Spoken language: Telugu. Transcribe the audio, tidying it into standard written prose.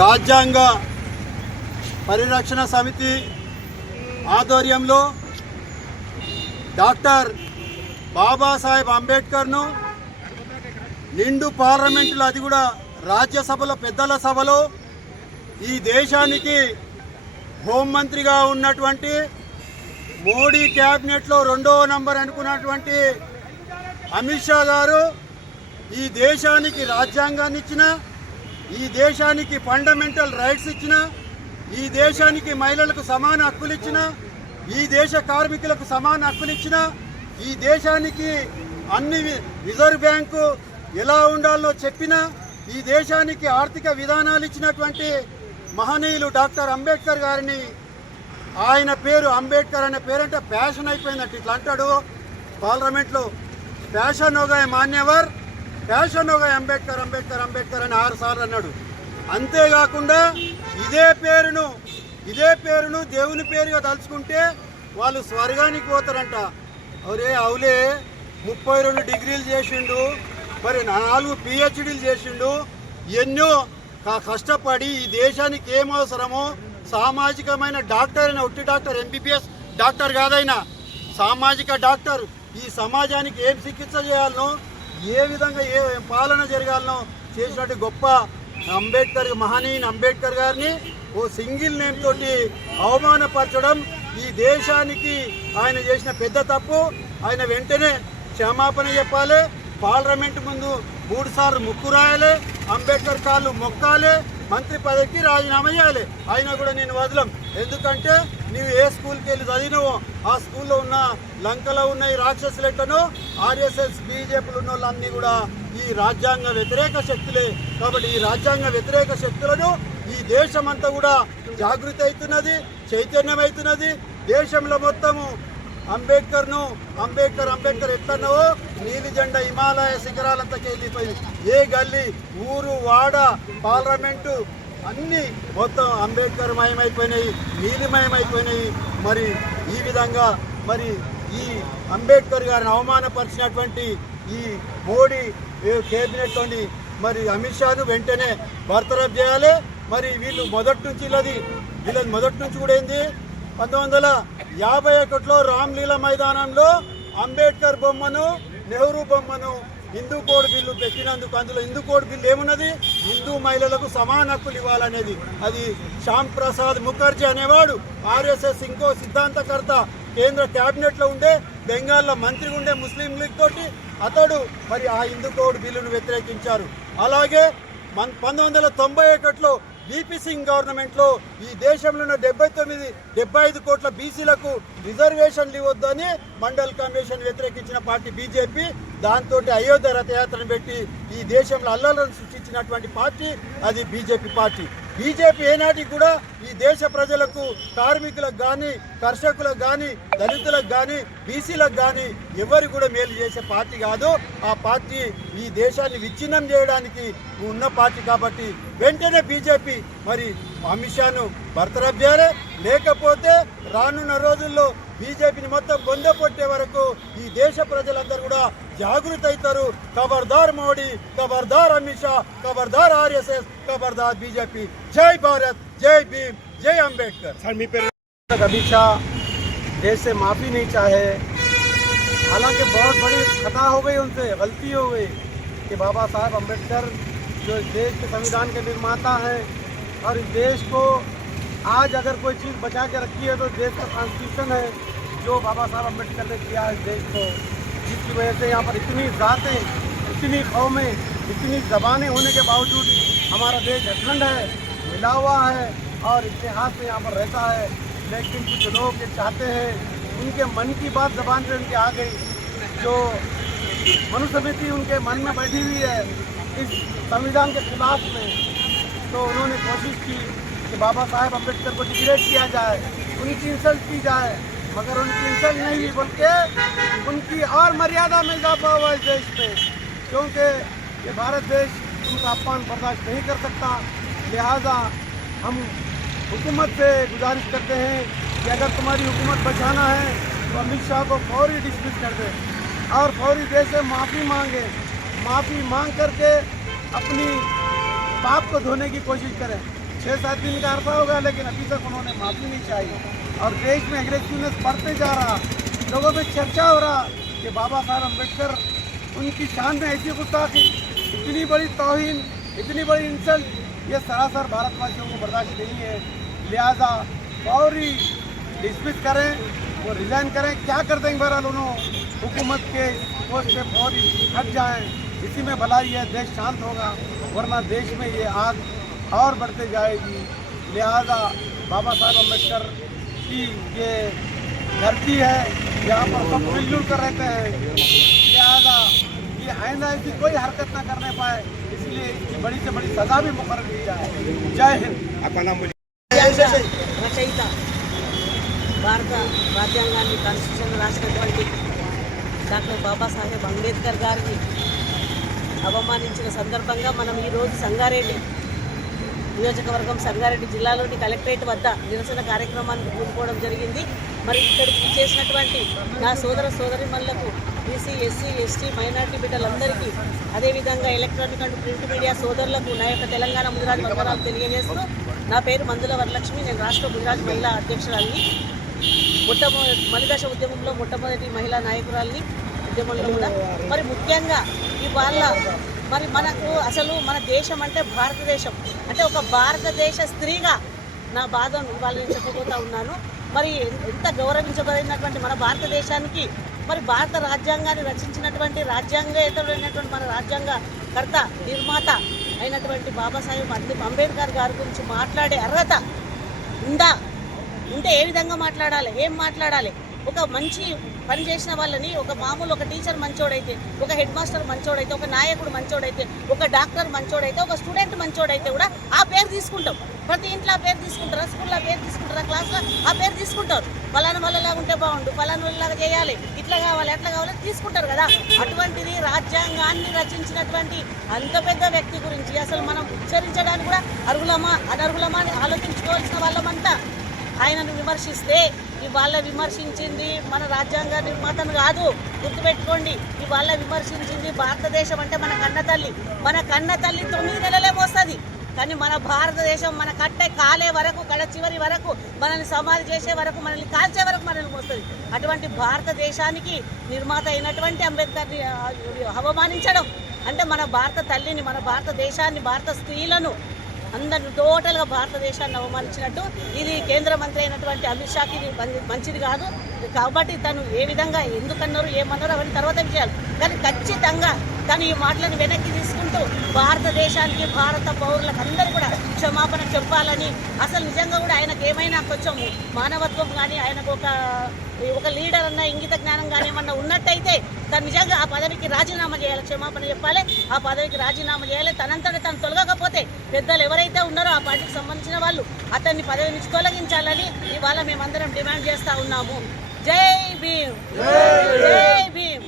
రాజ్యాంగ పరిరక్షణ సమితి ఆధ్వర్యంలో డాక్టర్ బాబాసాహెబ్ అంబేద్కర్ను నిండు పార్లమెంటులో, అది కూడా రాజ్యసభలో పెద్దల సభలో, ఈ దేశానికి హోంమంత్రిగా ఉన్నటువంటి మోడీ క్యాబినెట్లో 2వ నంబర్ అనుకున్నటువంటి అమిత్ షా గారు ఈ దేశానికి రాజ్యాంగాన్ని ఇచ్చిన, ఈ దేశానికి ఫండమెంటల్ రైట్స్ ఇచ్చిన, ఈ దేశానికి మహిళలకు సమాన హక్కులు ఇచ్చిన, ఈ దేశ కార్మికులకు సమాన హక్కులు ఇచ్చిన, ఈ దేశానికి అన్ని రిజర్వ్ బ్యాంకు ఎలా ఉండాలో చెప్పిన, ఈ దేశానికి ఆర్థిక విధానాలు ఇచ్చినటువంటి మహనీయులు డాక్టర్ అంబేద్కర్ గారిని, ఆయన పేరు అంబేద్కర్ అనే పేరంటే ప్యాషన్ అయిపోయిందంట. ఇట్లా అంటాడు పార్లమెంట్లో, ప్యాషన్ హోగా మాన్యవర్, ప్యాషన్ హోగా అంబేద్కర్ అంబేద్కర్ అంబేద్కర్ అని 6 సార్లు అన్నాడు. అంతేకాకుండా ఇదే పేరును దేవుని పేరుగా తలుచుకుంటే వాళ్ళు స్వర్గానికి పోతారంట. అవరే అవులే 32 డిగ్రీలు చేసిండు, మరి 4 PhDలు చేసిండు, ఎన్నో కష్టపడి ఈ దేశానికి ఏం అవసరమో సామాజికమైన డాక్టర్ అయినా, ఒట్టి డాక్టర్ MBBS డాక్టర్ కాదైనా సామాజిక డాక్టర్, ఈ సమాజానికి ఏం చికిత్స చేయాలనో, ఏ విధంగా ఏ పాలన జరగాలనో చేసినట్టు గొప్ప అంబేద్కర్, మహనీయుని అంబేద్కర్ గారిని ఓ సింగిల్ నేమ్ తోటి అవమానపరచడం ఈ దేశానికి ఆయన చేసిన పెద్ద తప్పు. ఆయన వెంటనే క్షమాపణ చెప్పాలి, పార్లమెంట్ ముందు 3 సార్లు ముక్కు రాయాలి, అంబేద్కర్ కాళ్ళు మొక్కాలి, మంత్రి పదవికి రాజీనామా చేయాలి. అయినా కూడా నేను వదలం. ఎందుకంటే నీవు ఏ స్కూల్కి వెళ్ళి చదివినవో ఆ స్కూల్లో ఉన్న లంకలో ఉన్న ఈ రాక్షసులు ఎట్లనో RSS BJPలు ఉన్న వాళ్ళన్నీ కూడా ఈ రాజ్యాంగ వ్యతిరేక శక్తులే. కాబట్టి ఈ రాజ్యాంగ వ్యతిరేక శక్తులను ఈ దేశమంతా కూడా జాగృతి అవుతున్నది, చైతన్యమవుతున్నది. దేశంలో మొత్తము అంబేద్కర్ ఎట్లన్నావో నీలి జెండా హిమాలయ శిఖరాలంతకి వెళ్ళిపోయింది. ఏ గల్లీ, ఊరు, వాడ, పార్లమెంటు అన్నీ మొత్తం అంబేద్కర్ మయమైపోయినాయి, నీలిమయమైపోయినాయి. మరి ఈ విధంగా మరి ఈ అంబేద్కర్ గారిని అవమానపరిచినటువంటి ఈ మోడీ కేబినెట్లోని మరి అమిత్ షాను వెంటనే బర్తరఫ్ చేయాలి. మరి వీళ్ళని మొదటి నుంచి కూడా ఏంది 1951లో రామ్లీలా మైదానంలో అంబేద్కర్ బొమ్మను, నెహ్రూ బొమ్మను హిందూ కోడ్ బిల్లు పెట్టినందుకు, అందులో హిందూ కోడ్ బిల్లు ఏమున్నది, హిందూ మహిళలకు సమాన హక్కులు ఇవ్వాలనేది. అది శ్యామ్ ప్రసాద్ ముఖర్జీ అనేవాడు RSS ఇంకో సిద్ధాంతకర్త, కేంద్ర క్యాబినెట్లో ఉండే, బెంగాల్లో మంత్రి ఉండే ముస్లిం లీగ్ తోటి అతడు మరి ఆ హిందూ కోడ్ బిల్లును వ్యతిరేకించారు. అలాగే 1991లో VP సింగ్ గవర్నమెంట్లో ఈ దేశంలో ఉన్న 75 కోట్ల బీసీలకు రిజర్వేషన్లు ఇవ్వద్దని మండల్ కమిషన్ వ్యతిరేకించిన పార్టీ BJP. దాంతో అయోధ్య రథయాత్రను పెట్టి ఈ దేశంలో అల్లర్లను సృష్టించినటువంటి పార్టీ అది BJP పార్టీ. BJP ఏనాటికి కూడా ఈ దేశ ప్రజలకు, కార్మికులకు కానీ, కర్షకులకు కానీ, దళితులకు కానీ, బీసీలకు కానీ ఎవరు కూడా మేలు చేసే పార్టీ కాదు. ఆ పార్టీ ఈ దేశాన్ని విచ్ఛిన్నం చేయడానికి ఉన్న పార్టీ. కాబట్టి వెంటనే BJP మరి అమిత్ షాను బర్తరఫ్ చేయాలి. లేకపోతే రానున్న రోజుల్లో BJPని మొత్తం బొందపొట్టే వరకు ఈ దేశ ప్రజలందరూ కూడా జాగృతి అవుతారు. ఖబర్దార్ మోడీ, ఖబర్దార్ అమిత్ షా, ఖబర్దార్ RSS, ఖబర్దార్ BJP. జై భారత్, జై భీమ్, జై అంబేద్కర్. अमित शाह देश से माफ़ी नहीं चाहे, हालांकि बहुत बड़ी खता हो गई, उनसे गलती हो गई कि बाबा साहब अम्बेडकर जो इस देश के संविधान के निर्माता हैं और इस देश को आज अगर कोई चीज़ बचा के रखी है तो देश का कॉन्स्टिट्यूशन है जो बाबा साहब अम्बेडकर ने किया इस देश को, जिसकी वजह से यहाँ पर इतनी ज़ातें, इतनी कौमें, इतनी ज़बानें होने के बावजूद हमारा देश अखंड है, मिला हुआ है और इतिहास में यहाँ पर रहता है। लेकिन कुछ लोग ये चाहते हैं, उनके मन की बात ज़बान पे उनके आ गई, जो मनुस्मृति उनके मन में बैठी हुई है इस संविधान के खिलाफ में, तो उन्होंने कोशिश की कि बाबा साहेब अम्बेडकर को डिग्रेड किया जाए, उनकी इंसल्ट की जाए, मगर उनकी इंसल्ट नहीं हुई बल्कि उनकी और मर्यादा में इजाफा हुआ इस देश में, क्योंकि ये भारत देश उनका अपमान बर्दाश्त नहीं कर सकता। लिहाजा हम हुकूमत से गुजारिश करते हैं कि अगर तुम्हारी हुकूमत बचाना है तो अमित शाह को फौरी डिसमिस कर दे और फौरी देश से माफ़ी मांगे, माफ़ी मांग करके अपनी पाप को धोने की कोशिश करें। 6-7 दिन का अरसा हो गया, लेकिन अभी तक उन्होंने माफ़ी नहीं चाहिए। और देश में एग्रेसिवनेस बढ़ते जा रहा, लोगों में चर्चा हो रहा कि बाबा साहब अम्बेडकर उनकी शान में ऐसी गुस्ताखी, इतनी बड़ी तौहीन, इतनी बड़ी इंसल्ट, ये सरासर भारतवासियों को बर्दाश्त नहीं है। लिहाजा फौरी डिसमिस करें, वो रिज़ाइन करें, क्या कर देंगे बहरहाल उन्होंने हुकूमत के पोस्ट से फौरी हट जाएं, इसी में भलाई है, देश शांत होगा, वरना देश में ये आग और बढ़ते जाएगी। लिहाजा बाबा साहब अम्बेडकर की ये धरती है, यहाँ पर सब मिलजुल कर रहते हैं। लिहाजा ये आइंदा ऐसी कोई हरकत ना करने पाए, इसलिए इसकी बड़ी से बड़ी सजा भी मुकर्रर की जाए। जय हिंद। రచయిత భారత రాజ్యాంగాన్ని కాన్స్టిట్యూషన్ రాసినటువంటి డాక్టర్ బాబాసాహెబ్ అంబేద్కర్ గారిని అవమానించిన సందర్భంగా మనం ఈరోజు సంగారెడ్డి నియోజకవర్గం సంగారెడ్డి జిల్లాలోని కలెక్టరేట్ వద్ద నిరసన కార్యక్రమాన్ని పూనుకోవడం జరిగింది. మరి ఇక్కడికి చేసినటువంటి నా సోదరిమణులకు, బీసీ, ఎస్సీ, ఎస్టీ, మైనార్టీ బిడ్డలందరికీ, అదేవిధంగా ఎలక్ట్రానిక్ అండ్ ప్రింట్ మీడియా సోదరులకు నా యొక్క తెలంగాణ ముదిరాజ్ వందనాలు తెలియజేస్తూ, నా పేరు మందుల వరలక్ష్మి, నేను రాష్ట్ర ముదిరాజ్ మహిళా అధ్యక్షురాలిని. మలిదశ ఉద్యమంలో మొట్టమొదటి మహిళా నాయకురాలిని ఉద్యమంలో కూడా. మరి ముఖ్యంగా ఇవాళ మరి మనకు అసలు మన దేశం అంటే భారతదేశం, అంటే ఒక భారతదేశ స్త్రీగా నా బాధను ఇవాళ నేను చెప్పబోతా ఉన్నాను. మరి ఎంత గౌరవించబడినటువంటి మన భారతదేశానికి మరి భారత రాజ్యాంగాన్ని రచించినటువంటి రాజ్యాంగేతరుడైనటువంటి మన రాజ్యాంగ కర్త, నిర్మాత అయినటువంటి బాబాసాహెబ్ అంబేద్కర్ గారి గురించి మాట్లాడే అర్హత ఉంటే ఏ విధంగా మాట్లాడాలి, ఏం మాట్లాడాలి? ఒక మంచి పని చేసిన వాళ్ళని, ఒక టీచర్ మంచోడైతే, ఒక హెడ్ మాస్టర్ మంచోడైతే, ఒక నాయకుడు మంచోడైతే, ఒక డాక్టర్ మంచోడైతే, ఒక స్టూడెంట్ మంచోడైతే కూడా ఆ పేరు తీసుకుంటాం. ప్రతి ఇంట్లో ఆ పేరు తీసుకుంటారా, స్కూల్లో పేరు తీసుకుంటారా, క్లాస్లో ఆ పేరు తీసుకుంటారు. ఫలానా వాళ్ళలాగా ఉంటే బాగుండు, ఫలానా వాళ్ళలాగా చేయాలి, ఇట్లా కావాలి, అట్లా కావాలి తీసుకుంటారు కదా. అటువంటిది రాజ్యాంగాన్ని రచించినటువంటి అంత పెద్ద వ్యక్తి గురించి అసలు మనం ఉచ్చరించడానికి కూడా అర్హులమా అనర్హులమా అని ఆలోచించుకోవాల్సిన వాళ్ళమంతా ఆయనను విమర్శిస్తే, ఇవాళ విమర్శించింది మన రాజ్యాంగ నిర్మాతను కాదు, గుర్తుపెట్టుకోండి. ఇవాళ విమర్శించింది భారతదేశం అంటే మన కన్నతల్లి. మన కన్నతల్లి 9 నెలలే మోస్తుంది, కానీ మన భారతదేశం మన కట్టే కాలే వరకు, కడ చివరి వరకు, మనల్ని సమాధి చేసే వరకు, మనల్ని కాల్చే వరకు మనల్ని మోస్తుంది. అటువంటి భారతదేశానికి నిర్మాత అయినటువంటి అంబేద్కర్ని అవమానించడం అంటే మన భారత తల్లిని, మన భారతదేశాన్ని, భారత స్త్రీలను అందరిని టోటల్గా భారతదేశాన్ని అవమానించినట్టు. ఇది కేంద్ర మంత్రి అయినటువంటి అమిత్ షాకి ఇది మంచిది కాదు. కాబట్టి తను ఏ విధంగా ఎందుకన్నారు, ఏమన్నారు అవన్నీ తర్వాత విషయాలు, కానీ ఖచ్చితంగా తను ఈ మాటలను వెనక్కి తీసుకుంటూ భారతదేశానికి, భారత పౌరులకు అందరూ కూడా క్షమాపణ చెప్పాలని, అసలు నిజంగా కూడా ఆయనకు ఏమైనా కొంచెం మానవత్వం కానీ, ఆయనకు ఒక లీడర్ అన్న ఇంగిత జ్ఞానం కానీ ఏమన్నా ఉన్నట్టయితే తను నిజంగా ఆ పదవికి రాజీనామా చేయాలి, క్షమాపణ చెప్పాలి, ఆ పదవికి రాజీనామా చేయాలి. తనంతట తను తొలగకపోతే పెద్దలు ఎవరైతే ఉన్నారో ఆ పార్టీకి సంబంధించిన వాళ్ళు అతన్ని పదవి నుంచి తొలగించాలని ఇవాళ మేమందరం డిమాండ్ చేస్తూ ఉన్నాము. జై భీమ్, జై భీమ్.